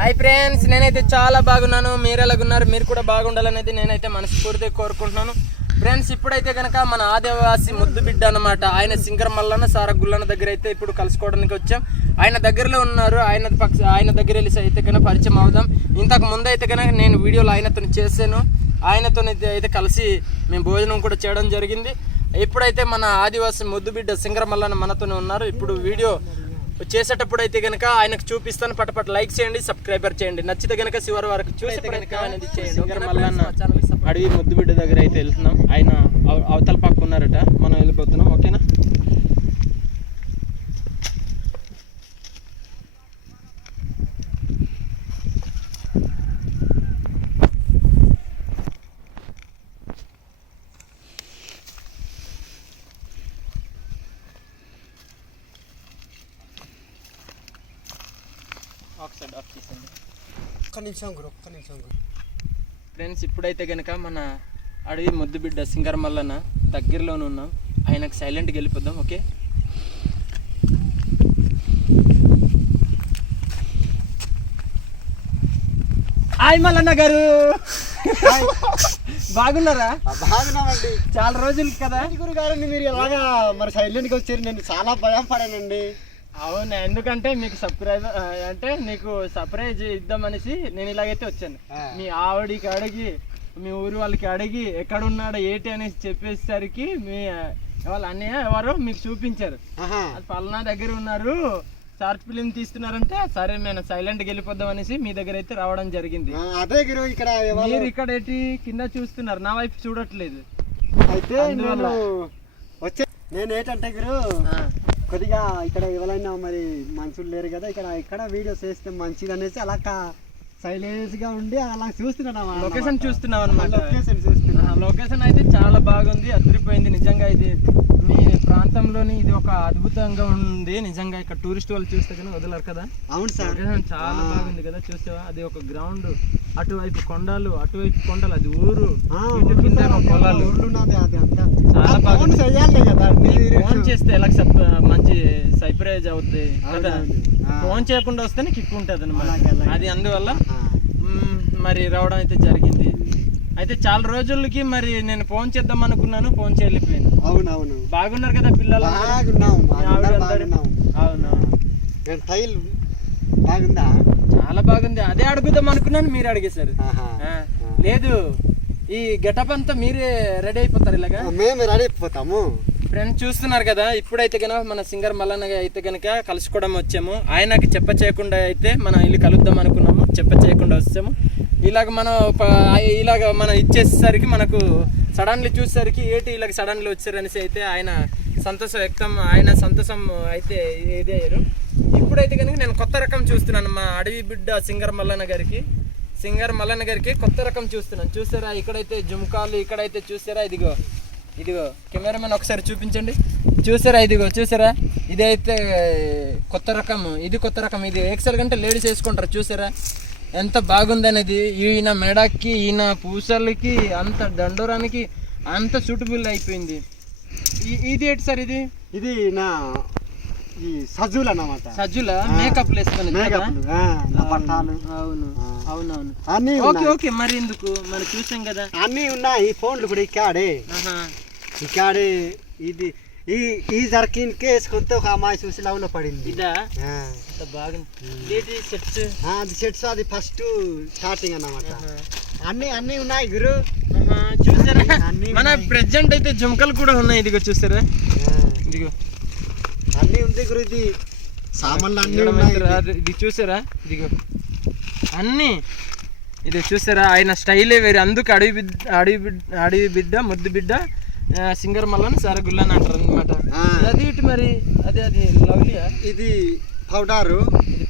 Hi friends, నేనైతే చాలా బాగున్నాను. మీరు ఎలాగున్నారు? మీరు కూడా బాగుండాలని అయితే నేనైతే మనస్ఫూర్తిగా కోరుకుంటున్నాను. ఫ్రెండ్స్, ఇప్పుడైతే కనుక మన ఆదివాసి ముద్దు బిడ్డ అనమాట, ఆయన సింగర్ మల్లన్న సార గుల్లన్న దగ్గర అయితే ఇప్పుడు కలుసుకోవడానికి వచ్చాం. ఆయన దగ్గరలో ఉన్నారు. ఆయన దగ్గర వెళ్ళి అయితే కనుక పరిచయం అవుదాం. ఇంతకు ముందు అయితే కనుక నేను వీడియోలో ఆయనతో చేశాను. ఆయనతో అయితే కలిసి మేము భోజనం కూడా చేయడం జరిగింది. ఇప్పుడైతే మన ఆదివాసి ముద్దు బిడ్డ సింగర్ మల్లన్న మనతోనే ఉన్నారు. ఇప్పుడు వీడియో చేసేటప్పుడు అయితే కనుక ఆయనకు చూపిస్తాను. పటపట లైక్ చేయండి, సబ్స్క్రైబర్ చేయండి. నచ్చితే కనుక చివరి వరకు చూసి సింగర్ మల్లన్న అడవి ముద్దు బిడ్డ దగ్గర అయితే వెళ్తున్నాం. ఆయన అవతల పక్క ఉన్నారట, మనం వెళ్ళిపోతున్నాం. ఓకేనా? ఫ్రెండ్స్, ఇప్పుడైతే కనుక మన అడవి ముద్దు బిడ్డ సింగర్ మల్లన్న దగ్గరలోనే ఉన్నాం. ఆయనకు సైలెంట్గా వెళ్ళిపోద్దాం. ఓకే, హాయ్ మల్లన్న గారు, బాగున్నారా? బాగున్నామండి. చాలా రోజులు కదా గురుగారు, మీరు ఎలాగా మరి సైలెంట్గా వచ్చారు? నేను చాలా భయం పడానండి. అవును, ఎందుకంటే మీకు నీకు సర్ప్రైజ్ ఇద్దామనేసి నేను ఇలాగైతే వచ్చాను. మీ ఆవిడికి అడిగి, మీ ఊరు వాళ్ళకి అడిగి ఎక్కడున్నాడో ఏంటి అనేసి చెప్పేసరికి మీ వాళ్ళ అన్నయ్య ఎవరో మీకు చూపించారు. అది పలానా దగ్గర ఉన్నారు, షార్ట్ ఫిలిం తీస్తున్నారంటే సరే నేను సైలెంట్గా వెళ్ళిపోద్దాం అనేసి మీ దగ్గర అయితే రావడం జరిగింది. అదే గురు, ఇక్కడ మీరు ఇక్కడ ఏంటి కింద చూస్తున్నారు, నా వైపు చూడట్లేదు. అయితే నేను ఏంటంటే గురు, కొద్దిగా ఇక్కడ ఎవరైనా మరి మనుషులు లేరు కదా, ఇక్కడ వీడియోస్ చేస్తే మంచిది అనేసి అలా సైలెన్స్ గా ఉండి అలా చూస్తున్నాను. లొకేషన్ చూస్తున్నాం అనమాట. లొకేషన్ అయితే చాలా బాగుంది, అదిరిపోయింది నిజంగా. ఇది మీ ప్రాంతంలోని ఇది ఒక అద్భుతంగా ఉంది నిజంగా. ఇక్కడ టూరిస్ట్ వాళ్ళు చూస్తే కానీ వదలరు కదా. అవును సార్, చాలా బాగుంది కదా. చూసావా, అది ఒక గ్రౌండ్, అటువైపు కొండలు, అది ఊరు, పొలాలు. చాలా బాగుంది. ఫోన్ చేస్తే ఎలా మంచి సర్ప్రైజ్ అవుతాయి కదా. ఫోన్ చేయకుండా వస్తేనే కిక్ ఉంటుంది అనమాట. అది అందువల్ల మరి రావడం అయితే జరిగింది. అయితే చాలా రోజులకి మరి నేను ఫోన్ చేద్దాం అనుకున్నాను, ఫోన్ చేయలేకపోయాను. అవునవును, బాగున్నారు కదా పిల్లలు? బాగుందా? చాలా బాగుంది. అదే అడుగుదాం అనుకున్నాను, మీరు అడిగేశారు. లేదు, ఈ గెటప్ అంతా మీరే రెడీ అయిపోతారు ఇలాగా? మేము రెడీ అయిపోతాము. ఫ్రెండ్స్, చూస్తున్నారు కదా, ఇప్పుడైతే కనుక మన సింగర్ మల్లన్న అయితే కనుక కలుసుకోవడం వచ్చాము. ఆయనకి చెప్ప చేయకుండా అయితే మనం ఇల్లు కలుద్దాం అనుకున్నాము, చెప్ప చేయకుండా వచ్చాము. ఇలాగ మనం ఇచ్చేసరికి మనకు సడన్లీ చూసేసరికి ఏంటి ఇలాగ సడన్లీ వచ్చారనేసి అయితే ఆయన సంతోషం అయితే ఇదే అయ్యారు. ఇప్పుడైతే కనుక నేను కొత్త రకం చూస్తున్నాను. మా అడవి బిడ్డ సింగర్ మల్లన్న గారికి కొత్త రకం చూస్తున్నాను. చూసారా, ఇక్కడైతే జుమ్కాలు, ఇక్కడైతే చూసారా, ఇదిగో కెమెరామెన్ ఒకసారి చూపించండి. చూసారా, చూసారా, ఇదైతే కొత్త రకం. ఇది ఎక్సెల్ కంటే లేడీస్ వేసుకుంటారు. చూసారా ఎంత బాగుంది అనేది. ఈయన మెడకి, ఈయన పూసలకి, అంత దండోరానికి అంత సూటబుల్ అయిపోయింది. ఇది ఏంటి సార్? ఇది నా సజ్జులు అన్నమాట. సజ్జుల మేకప్ వేసుకుని. అవునవును, ఓకే. మరి ఎందుకు, మరి చూసాం కదా అన్నీ ఉన్నాయి. ఫోన్లు కూడా ఇక్కడే ఇది ఈ జర్కిన్ కి వేసుకుంటే ఒక అమ్మాయి చూసి లవ్ లో పడింది. ఇదా బాగుంది సెట్స్. అది ఫస్ట్ స్టార్టింగ్ అన్నమాట. అన్ని ఉన్నాయి గురు. చూసారా, మన ప్రెసెంట్ అయితే జుంకలు కూడా ఉన్నాయి. ఇదిగో చూసారా, అన్ని ఉంది గురు. ఇది సామాన్లు అన్ని ఉన్నాయి. ఇది చూసారా, అన్ని ఇది చూసారా, ఆయన స్టైలే వేరే. అందుకు అడవి బిడ్డ ముద్దు బిడ్డ సింగర్ మల్లన్న సార గుల్లన్న అంటారు అనమాట. అది ఇటు మరి అది లవ్లీయా? ఇది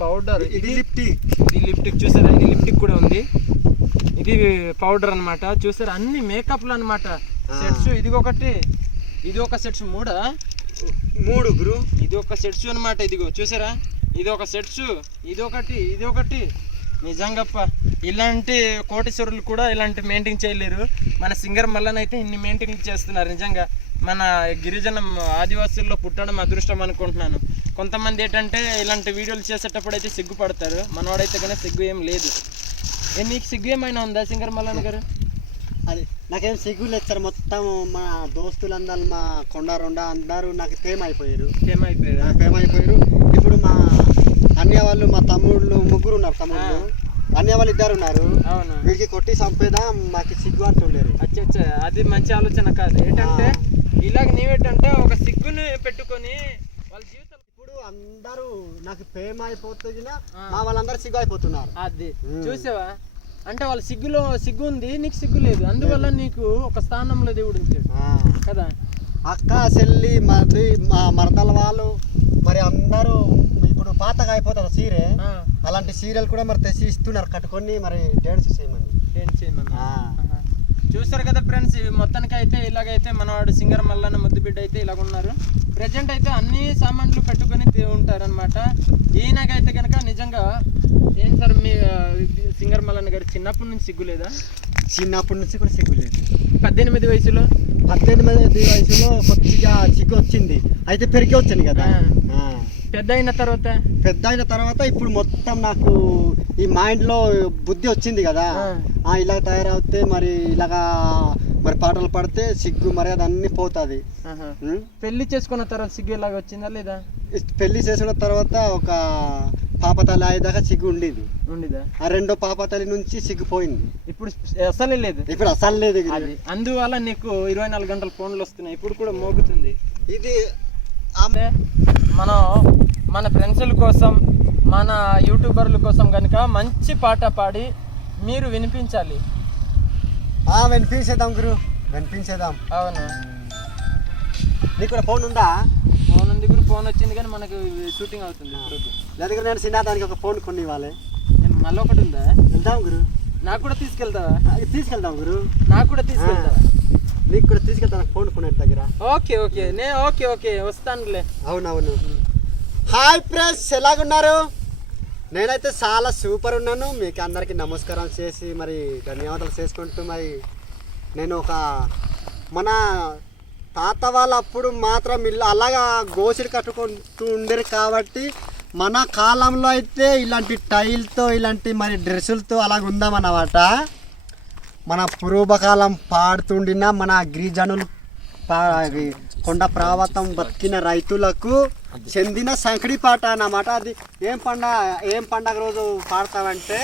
పౌడర్, ఇది లిప్టిక్. చూసారా, ఇది లిప్టిక్ కూడా ఉంది. ఇది పౌడర్ అనమాట. చూసారా, అన్ని మేకప్లు అనమాట. సెట్స్ ఇది ఒక సెట్స్ మూడు గురు. ఇది ఒక సెట్స్ అనమాట. ఇదిగో చూసారా, ఇది ఒక సెట్స్, ఇది ఒకటి. నిజంగప్ప, ఇలాంటి కోటీశ్వరులు కూడా ఇలాంటి మెయింటైన్ చేయలేరు. మన సింగర్ మల్లన్న అయితే ఇన్ని మెయింటైన్ చేస్తున్నారు. నిజంగా మన గిరిజన ఆదివాసుల్లో పుట్టడం అదృష్టం అనుకుంటున్నాను. కొంతమంది ఏంటంటే ఇలాంటి వీడియోలు చేసేటప్పుడు అయితే సిగ్గుపడతారు, మనవాడైతే కానీ సిగ్గు ఏం లేదు. నీకు సిగ్గు ఏమైనా ఉందా సింగర్ మల్లన్న గారు? అది నాకేం సిగ్గు లేదు సార్. మొత్తం మా దోస్తులందరూ మా కొండ అందరూ నాకు ఫేమ్ అయిపోయారు. ఇప్పుడు మా అన్నయ్య వాళ్ళు మా తమ్ముళ్ళు ముగ్గురు ఉన్నారు. తమ్ముళ్ళు అన్నయ్య వాళ్ళు 2 ఉన్నారు. అవును, వీడికి కొట్టి చంపేదా మాకు సిగ్గు అంటుండేరు. అచ్చా, అది మంచి ఆలోచన కాదు. ఏంటంటే ఇలాగ నీవేంటంటే ఒక సిగ్గుని పెట్టుకొని వాళ్ళ జీవితం ఇప్పుడు అందరూ నాకు ఫేమ్ అయిపోతుంది, మా వాళ్ళందరూ సిగ్గు అయిపోతున్నారు. అది చూసావా, అంటే వాళ్ళ సిగ్గు ఉంది, నీకు సిగ్గు లేదు. అందువల్ల నీకు ఒక స్థానంలో దేవుడు ఉంచాడు కదా. అక్క చెల్లి మరి మా మరదల వాళ్ళు మరి అందరూ ఇప్పుడు పాతగా అయిపోతుంది సీరే, అలాంటి సీరియల్ కూడా మరి తెచ్చి ఇస్తున్నారు కట్టుకొని మరి డాన్స్ చేయమని. చూస్తారు కదా ఫ్రెండ్స్, మొత్తానికి అయితే ఇలాగైతే మనవాడు సింగర్ మల్లన్న ముద్దుబిడ్డ అయితే ఇలాగ ఉన్నారు. ప్రజెంట్ అయితే అన్ని సామాన్లు పెట్టుకొని ఉంటారనమాట. ఈయనకైతే కనుక నిజంగా ఏం సార్, మీ సింగర్ మల్లన్న గారు చిన్నప్పటి నుంచి సిగ్గు లేదా? చిన్నప్పటి నుంచి కూడా సిగ్గు లేదు. 18 వయసులో కొద్దిగా సిగ్గు వచ్చింది, అయితే పెరిగి వచ్చింది కదా. పెద్ద అయిన తర్వాత ఇప్పుడు మొత్తం నాకు ఈ మైండ్లో బుద్ధి వచ్చింది కదా. ఇలా తయారవుతే మరి ఇలాగా మరి పాటలు పాడితే సిగ్గు మర్యాద అన్ని పోతుంది. పెళ్లి చేసుకున్న తర్వాత సిగ్గు ఇలాగ వచ్చిందా లేదా? పెళ్లి చేసుకున్న తర్వాత ఒక పాపతల్లి అయ్యేదాకా సిగ్గు ఉండేదా? ఆ 2వ పాపతల్లి నుంచి సిగ్గుపోయింది. ఇప్పుడు అసలే లేదు. అందువల్ల నీకు 24 గంటల ఫోన్లు వస్తున్నాయి, ఇప్పుడు కూడా మోగుతుంది. ఇది మనం మన ఫ్రెండ్స్ల కోసం, మన యూట్యూబర్ల కోసం కనుక మంచి పాట పాడి మీరు వినిపించాలి. వినిపించేద్దాం గురు, వినిపించేద్దాం. అవును, నీకు కూడా ఫోన్ ఉందా? ఫోన్ ఉంది గురు, ఫోన్ వచ్చింది కానీ మనకు షూటింగ్ అవుతుంది. లేదా నేను చిన్నదానికి ఒక ఫోన్ కొని ఇవ్వాలి. మళ్ళీ ఒకటి ఉందా? వెళ్దాం గురు. నాకు కూడా తీసుకెళ్తావా? తీసుకెళ్దాం గురు. నాకు కూడా తీసుకెళ్తావా? నీకు కూడా తీసుకెళ్తాను ఫోన్ కొనే దగ్గర. ఓకే వస్తానులే. అవునవును. హాయ్ ఫ్రెండ్స్, ఎలాగున్నారు? నేనైతే చాలా సూపర్ ఉన్నాను. మీకు అందరికీ నమస్కారం చేసి మరి ధన్యవాదాలు చేసుకుంటూ మరి నేను మన తాత వాళ్ళు అప్పుడు మాత్రం ఇల్లు అలాగా గోసిలు కట్టుకుంటూ ఉండేరు కాబట్టి మన కాలంలో అయితే ఇలాంటి టైల్తో ఇలాంటి మరి డ్రెస్సులతో అలాగ ఉందామన్నమాట. మన పూర్వకాలం పాడుతుండిన మన గిరిజనులు కొండ ప్రాంతం బతికిన రైతులకు చెందిన సంకడి పాట అన్నమాట. అది ఏం పండగ రోజు పాడతామంటే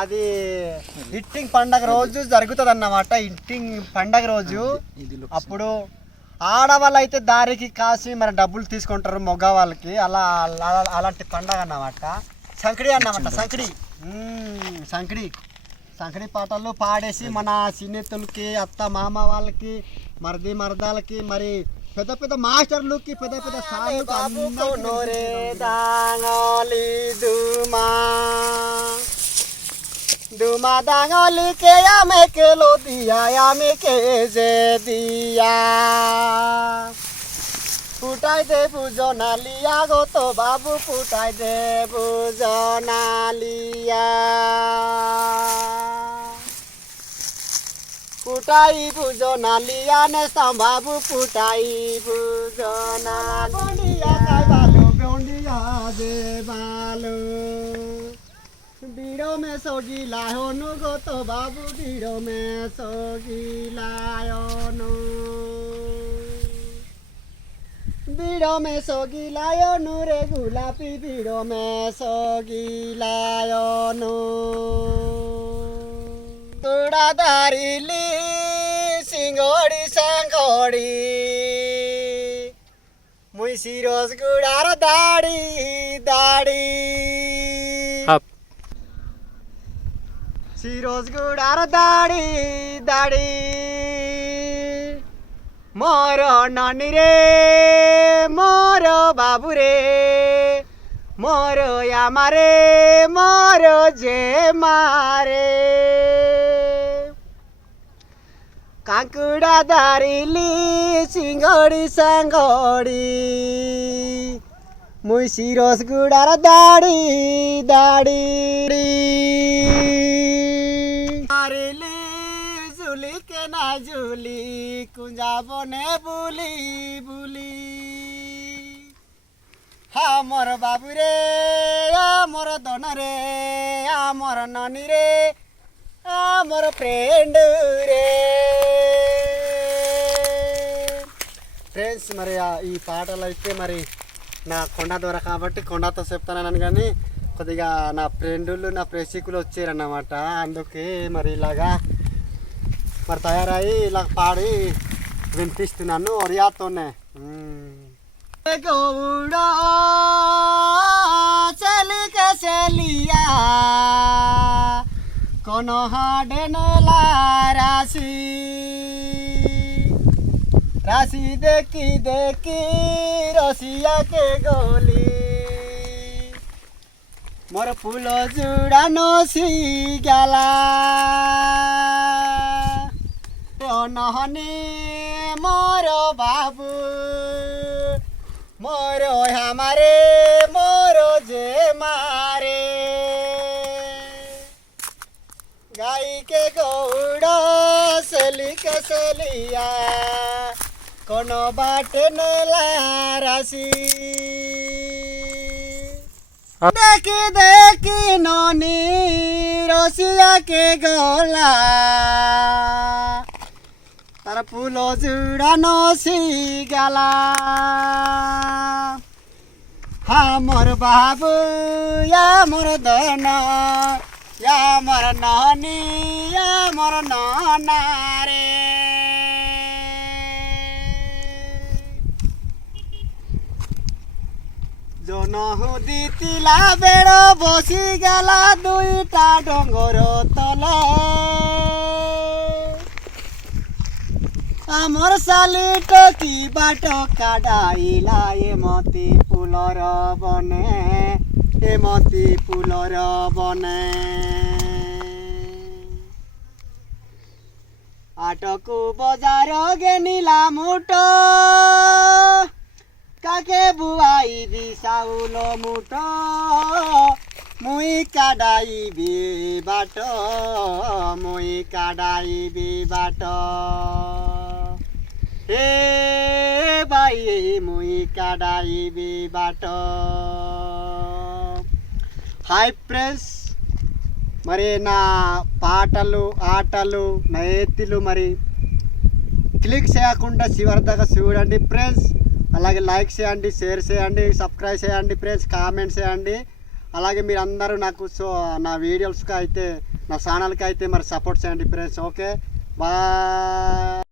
అది హిట్టింగ్ పండగ రోజు జరుగుతుంది అన్నమాట. హిట్టింగ్ పండగ రోజు అప్పుడు ఆడవాళ్ళు అయితే దారికి కాసి మరి డబ్బులు తీసుకుంటారు మగవాళ్ళకి, అలాంటి పండగ అన్నమాట. సంకడి అన్నమాట. సంకడి పాటలు పాడేసి మన స్నేహితులకి, అత్త మామ వాళ్ళకి, మరదాలకి, మరి పెద్ద పెద్ద మాస్టర్లకి, పెద్ద సార్లు दुमा दांगली के आमे के लो दिया आमे के जे दिया फुटाई दे बुझो ना लिया गो तो बाबू फुटाई दे बुझो ना लिया फुटाई बुझो ना लिया ने बाबू फुटाई बुझो ना लिया बोंडिया दे बालो बीड़ो में सोगी लायो नु गो तो बाबू बीड़ो में सोगी लायो नु बीड़ो में सोगी लायो नु रे गुलाबी बीड़ो में सोगी लायो नु तुड़ा दारीली सिंगोड़ी संगोड़ी मुई सिरोज गुड़ार दाड़ी दाड़ी सिरोज गुड़ार दाड़ी दाड़ी मोरो नानी रे मोरो बाबू रे मोरो यामा रे मोरो जे मारे कांकुड़ा दारीली सिंगोड़ी संगोड़ी मुई सिरोज गुड़ार दाड़ी दाड़ी मारिली जुली কে না ঝুলি কুঞ্জাবনে বুলি বুলি আমার বাবু রে আমার দন রে আমার ননি রে আমার ఫ్రెండ్ రే ఫ్రెండ్స్ మరి ఈ పాటలు అయితే మరి నా కొండ ద్వారా కాబట్టి కొండతో చెప్తానని కానీ కొద్దిగా నా ఫ్రెండ్లు నా ప్రేక్షకులు వచ్చారన్నమాట అందుకే మరి ఇలాగా మరి తయారయ్యి ఇలా పాడి వినిపిస్తున్నాను ఒరియాతోనే గౌడా చలిక చలియా কোনো হাডে নেলা রাশি রাশি দেখি দেখি রসিয়াকে গলি মোর ফুল জুড়া নসি গেলা নহনি মোর বাবু মোর হামারে মোর যে মারে গাই के गौड़ा सली कसलिया कोनो बाटे नेला राशि देखी देखी नोनी रसिया के गला तार फूलो जुड़ा नसी गला हमर बाबू या मोर दना या मोर नानी या मोर नाना रे জনহু দিতিলা বেড় বসি গেলা দুইটা ডঙ্গর তলে আমার শালিট কি বাট কাডাইলা এমতি ফুলর বনে এমতি ফুলর বনে আটকু বজার গেনিলা মুট কাকে বুয়াইবি চাউল মুঠ মুই কাডাইবি বাট মুই কাডাইবি বাট হে বাই মুই কাডাইবি বাট హాయ్ ఫ్రెండ్స్ మరి నా పాటలు ఆటలు నా ఎత్తులు మరి క్లిక్ చేయకుండా చివరి దాకా చూడండి ఫ్రెండ్స్ అలాగే లైక్ చేయండి షేర్ చేయండి సబ్స్క్రైబ్ చేయండి ఫ్రెండ్స్ కామెంట్స్ చేయండి అలాగే మీరు అందరూ నాకు నా వీడియోస్కి అయితే నా ఛానల్కి అయితే మరి సపోర్ట్ చేయండి ఫ్రెండ్స్ ఓకే బాయ్